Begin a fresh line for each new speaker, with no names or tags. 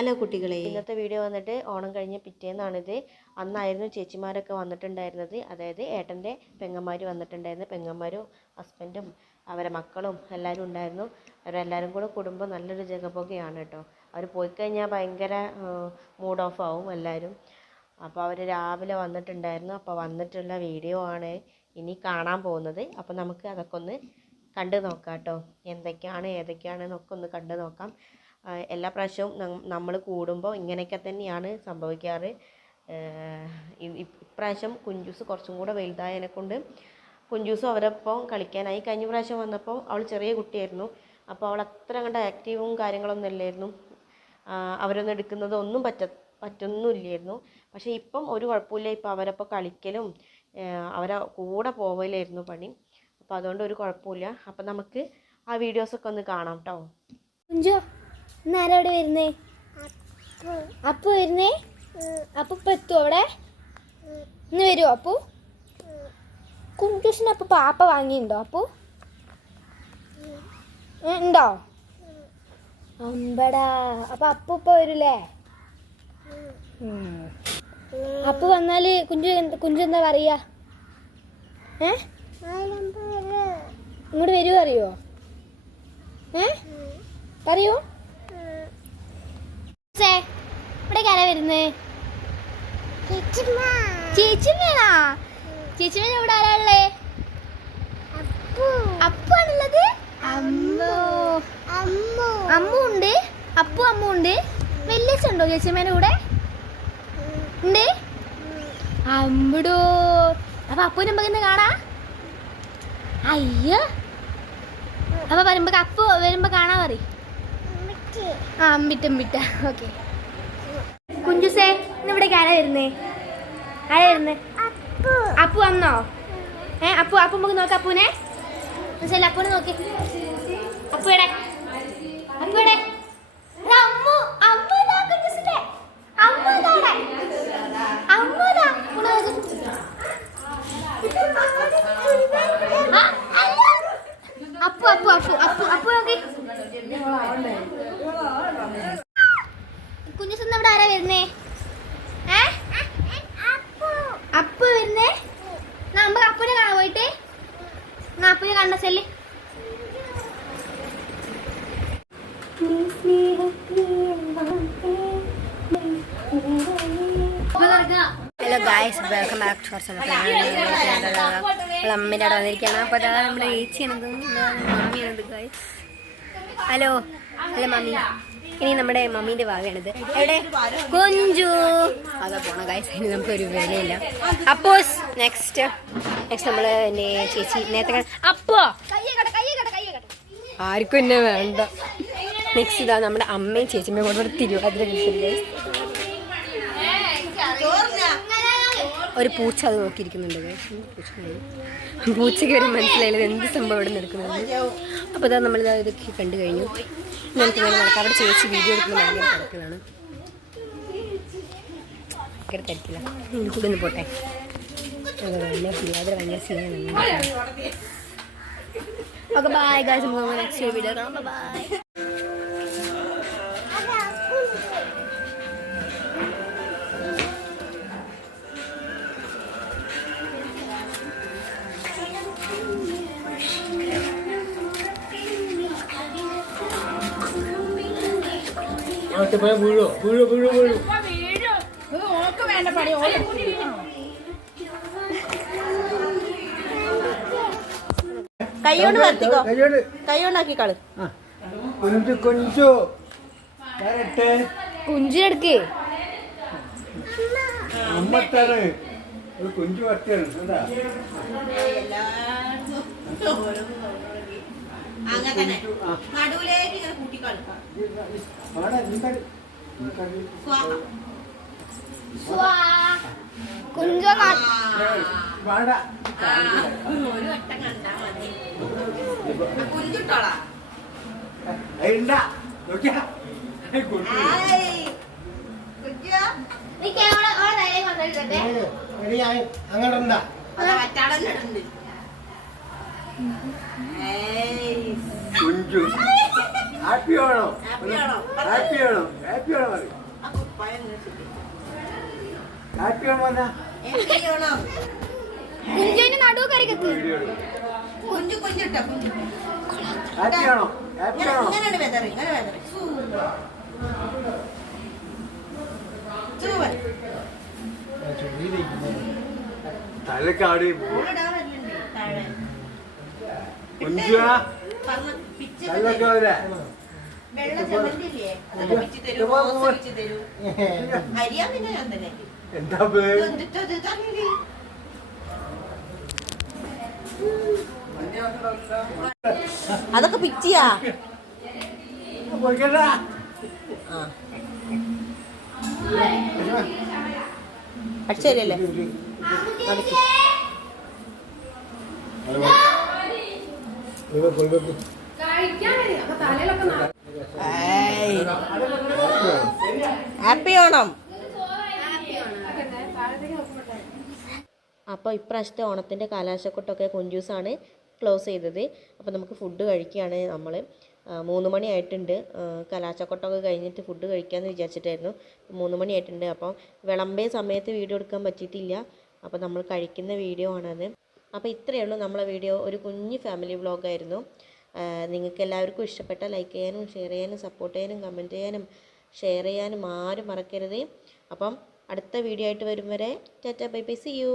Hello കുട്ടികളെ?
ഇന്നത്തെ video വന്നിട്ട് ഓണം കഴിഞ്ഞ് പിറ്റേന്നാണിത്. അന്നായിരുന്നു ചേച്ചിമാരൊക്കെ വന്നിട്ടുണ്ടായിരുന്നത്. അതായത് ഏട്ടന്റെ പെങ്ങന്മാർ വന്നിട്ടുണ്ടായിരുന്നു. പെങ്ങന്മാരും ഹസ്ബൻഡും അവരെ മക്കളും എല്ലാവരും ഉണ്ടായിരുന്നു. അവരെല്ലാവരും കൂടെ കുടുംബം നല്ലൊരു ജഗപുകയാണ് കേട്ടോ. അവർ പോയി കഴിഞ്ഞാൽ ഭയങ്കര മൂഡ് ഓഫ് ആവും എല്ലാവരും. അപ്പോൾ അവർ രാവിലെ വന്നിട്ടുണ്ടായിരുന്നു. അപ്പോൾ വന്നിട്ടുള്ള വീഡിയോ ആണ് ഇനി കാണാൻ പോകുന്നത്. അപ്പോൾ നമുക്ക് അതൊക്കെ ഒന്ന് കണ്ടു നോക്കാം കേട്ടോ. എന്തൊക്കെയാണ് ഏതൊക്കെയാണ് എന്നൊക്കെ ഒന്ന് കണ്ടു നോക്കാം. എല്ലാ പ്രാവശ്യവും നമ്മൾ കൂടുമ്പോൾ ഇങ്ങനെയൊക്കെ തന്നെയാണ് സംഭവിക്കാറ്. ഇപ്രാവശ്യം കുഞ്ചൂസ് കുറച്ചും കൂടെ വലുതായതിനെ കൊണ്ട് കുഞ്ചൂസും അവരൊപ്പം കളിക്കാനായി കഴിഞ്ഞ പ്രാവശ്യം വന്നപ്പോൾ അവൾ ചെറിയ കുട്ടിയായിരുന്നു. അപ്പോൾ അവൾ അത്ര കണ്ട ആക്റ്റീവും കാര്യങ്ങളൊന്നും അല്ലായിരുന്നു അവരൊന്നും എടുക്കുന്നത് ഒന്നും പറ്റ പറ്റൊന്നുമില്ലായിരുന്നു പക്ഷേ ഇപ്പം ഒരു കുഴപ്പമില്ല. ഇപ്പം അവരപ്പോൾ കളിക്കലും അവരെ കൂടെ പോവലായിരുന്നു പണി. അപ്പോൾ അതുകൊണ്ട് ഒരു കുഴപ്പമില്ല. അപ്പം നമുക്ക് ആ വീഡിയോസൊക്കെ ഒന്ന് കാണാം കേട്ടോ
കുഞ്ചോ ഇന്ന് ആരാ അവിടെ വരുന്നേ? അപ്പു വരുന്നേ? അപ്പു ഇപ്പൊ അവിടെ? ഇന്ന് വരുമോ അപ്പു? കുഞ്ചൂസിന് അപ്പൊ പാപ്പ വാങ്ങിയിട്ടുണ്ടോ അപ്പു? ഉണ്ടോ? അമ്പടാ. അപ്പൊ അപ്പു ഇപ്പൊ വരൂലേ. അപ്പു വന്നാൽ കുഞ്ചു കുഞ്ചു എന്താ പറയാ? ഇങ്ങോട്ട് വരുമോ അറിയോ? ഏ? പറയൂ സേ, ഇവിടേക്ക് ആരാ വരുന്നേ ചേച്ചിമ്മയാണാ? ചേച്ചിമ്മേനെ ഇവിടെ ആരാളേ ഉള്ളേ? അപ്പു. ആണുള്ളത് അമ്മോ. അമ്മു. ഉണ്ട് അപ്പു അമ്മു ഉണ്ട് വെല്ലിച്ചുണ്ടോ ചേച്ചിമ്മേന്റെ കൂടെ? ഉണ്ട്? അമ്പിടോ അപ്പൊ അപ്പുവിനെ നമുക്ക് ഇന്ന് കാണാ? അയ്യോ. അപ്പൊ വരുമ്പോ അപ്പു വരുമ്പോ കാണാ പറയും. ആ അമ്മിട്ട. ഓക്കെ. കുഞ്ചുസേ ഇവിടെ ആരാ വരുന്നേ? ആരാ വരുന്നേ? അപ്പു. വന്നോ? ഏ അപ്പു അപ്പു നമുക്ക് നോക്കാം അപ്പൂനെ അപ്പുനെ നോക്കി. അപ്പു എടെ അപ്പു എടെ എടാ, അമ്മു അമ്മു ഇതാ കുഞ്ചുസിന്റെ അമ്മു ഇതാ അവിടെ. അമ്മു ഇതാ. ഇവിടെ നോക്ക്. ആ, അല്ല. അപ്പു അപ്പു അപ്പു അപ്പു അപ്പു നോക്കി കുഞ്ഞുസുന്ന് ഇവിടെ ആരാ വരുന്നേ ഏ അപ്പു വരുന്നേ എന്നാ നമുക്ക് അപ്പുനെ കാണാൻ പോയിട്ട് എന്നാ അപ്പുനെ കണ്ട cell
hello guys welcome back to നമ്മൾ അമ്മേന്റെ അവിടെ വന്നിരിക്കുകയാണ്. അപ്പോൾ അതാ നമ്മുടെ ഏച്ചിയാണത്. മാമിയാണത് ഗായ്സ് ഹലോ ഹലോ മമ്മി. ഇനി നമ്മുടെ മമ്മീന്റെ ഭാഗമാണിത്. എവിടെ? കൊഞ്ചു. അതാ പോണ ഗായ്സ് ഇനി നമുക്കൊരു വിലയില്ല. അപ്പോ നെക്സ്റ്റ് നെക്സ്റ്റ് നമ്മൾ എന്റെ ചേച്ചി നേരത്തെ അപ്പോ. ആർക്കും എന്നെ വേണ്ട. നെക്സ്റ്റ് ഇതാ നമ്മുടെ അമ്മയും ചേച്ചിമ്മയും കൊണ്ട് തിരുവാതിര ഒരു പൂച്ച അത് നോക്കിയിരിക്കുന്നുണ്ട്. പൂച്ചയാണ്? പൂച്ചയ്ക്ക് ഒരു മനസ്സിലായില്ല എന്ത് സംഭവം ഇവിടെ നടക്കുന്നത് അപ്പോൾ ഇതാ നമ്മളിതാ ഇതൊക്കെ കണ്ടു കഴിഞ്ഞു. നമുക്ക് ഇങ്ങനെ നടക്കാം. അവിടെ ചേച്ചി വീഡിയോ എടുക്കുന്ന ഭയങ്കര തിരക്കിലാണ് ഭയങ്കര തിരക്കില്ല കൂടെ പോട്ടെ. ഭയങ്കര തിരുവാതിര ഭയങ്കര സീനാണ് okay bye guys next video കാണാം. ബൈ
പോയാൽ വീഴോ? വീഴോ വീഴോ വീഴോ.
കൈ കൊണ്ട് വരുത്തിക്കോ.
കയ്യോട്
കൈ കൊണ്ടാക്കി കളി
കൊഞ്ചു കൊഞ്ചു. വരട്ടെ.
കുഞ്ചിനെടുക്ക്
അമ്മത്താണ് ഒരു കൊഞ്ചു വരട്ടാണ് എന്താ?
അങ്ങനെ നടുവിലേക്ക് ഇങ്ങനെ കൂട്ടിക്കളി
അവിടെ എന്താ എന്താ?
കുഞ്ചോ
വാട.
ഒരു വട്ടം കണ്ടാ മതി. കുഞ്ചിട്ടോളാ
അങ്ങനെ ഉണ്ടാ
അതാ വറ്റാടന്നെ ഇടുന്നുണ്ട് ഏയ്
കൊഞ്ചു. ഹാപ്പി ആണോ?
ഹാപ്പി ആണോ?
ഹാപ്പി ആണോ? ഹാപ്പി ആണോ
കുഞ്ചുവിന്റെ നടുവ്
വീഡിയോ എടുക്ക്.
കുഞ്ചു കുഞ്ചിട്ടോ കുഞ്ചു.
ഹാപ്പി ആണോ? ഹാപ്പി ആണോ?
ഇങ്ങനെ വെതറി ഇങ്ങനെ വെതറി.
തലക്കാടി
താഴെ.
എന്താ?
അതൊക്കെ പിച്ചിയാ?
പക്ഷേ
അത് ഹാപ്പി ഓണം.
അപ്പോൾ ഇപ്രാവശ്യത്തെ ഓണത്തിന്റെ കാലാശക്കൊട്ടൊക്കെ കുഞ്ചൂസാണ് ക്ലോസ് ചെയ്തത്. അപ്പോൾ നമുക്ക് ഫുഡ് കഴിക്കുകയാണ് നമ്മൾ മൂന്ന് മണി ആയിട്ടുണ്ട്. ആ, കലാശക്കൊട്ടൊക്കെ കഴിഞ്ഞിട്ട് ഫുഡ് കഴിക്കാമെന്ന് വിചാരിച്ചിട്ടായിരുന്നു. മൂന്ന് മണി ആയിട്ടുണ്ട്. അപ്പോൾ വിളമ്പേ സമയത്ത് വീഡിയോ എടുക്കാൻ പറ്റിയിട്ടില്ല. അപ്പോൾ നമ്മൾ കഴിക്കുന്ന വീഡിയോ ആണത്. അപ്പോൾ ഇത്രയേ ഉള്ളൂ നമ്മളെ വീഡിയോ. ഒരു കുഞ്ഞു ഫാമിലി വ്ളോഗായിരുന്നു നിങ്ങൾക്ക് എല്ലാവർക്കും ഇഷ്ടപ്പെട്ട ലൈക്ക് ചെയ്യാനും ഷെയർ ചെയ്യാനും സപ്പോർട്ട് ചെയ്യാനും കമന്റ് ചെയ്യാനും ഷെയർ ചെയ്യാനും ആരും മറക്കരുത്. അപ്പം അടുത്ത വീഡിയോ ആയിട്ട് വരും വരെ tata bye bye see you.